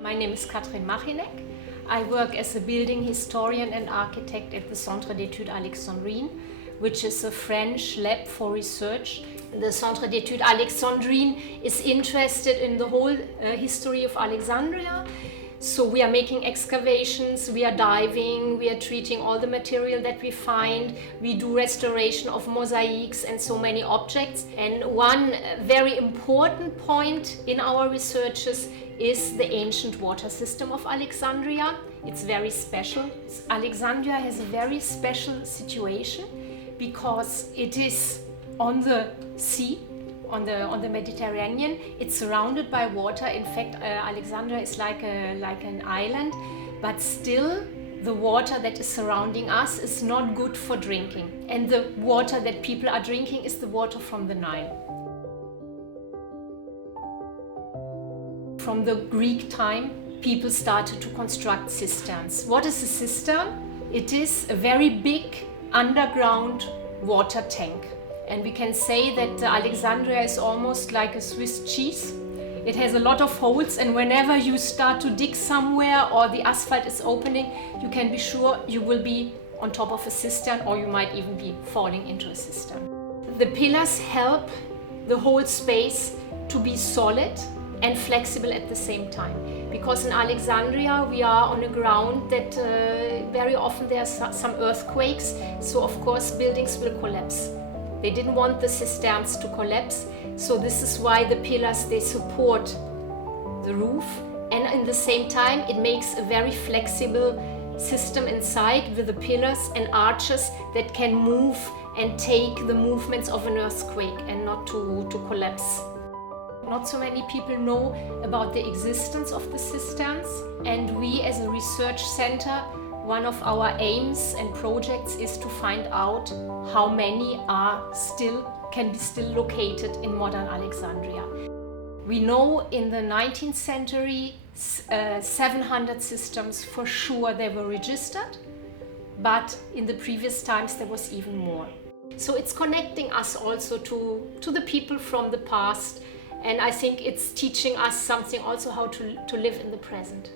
My name is Kathrin Machinek. I work as a building historian and architect at the Centre d'Études Alexandrines, which is a French lab for research. The Centre d'Études Alexandrines is interested in the whole history of Alexandria. So we are making excavations, we are diving, we are treating all the material that we find, we do restoration of mosaics and so many objects. And one very important point in our researches is the ancient water system of Alexandria. It's very special. Alexandria has a very special situation because it is on the sea, on the Mediterranean. It's surrounded by water. In fact, Alexandria is like an island, but still the water that is surrounding us is not good for drinking. And the water that people are drinking is the water from the Nile. From the Greek time, people started to construct cisterns. What is a cistern? It is a very big underground water tank. And we can say that Alexandria is almost like a Swiss cheese. It has a lot of holes, and whenever you start to dig somewhere or the asphalt is opening, you can be sure you will be on top of a cistern, or you might even be falling into a cistern. The pillars help the whole space to be solid and flexible at the same time. Because in Alexandria we are on a ground that very often there are some earthquakes, so of course buildings will collapse. They didn't want the cisterns to collapse, so this is why the pillars, they support the roof, and at the same time it makes a very flexible system inside with the pillars and arches that can move and take the movements of an earthquake and not to collapse. Not so many people know about the existence of the cisterns, and we as a research center, one of our aims and projects is to find out how many can be still located in modern Alexandria. We know in the 19th century 700 cisterns for sure they were registered, but in the previous times there was even more. So it's connecting us also to the people from the past, and I think it's teaching us something also how to live in the present.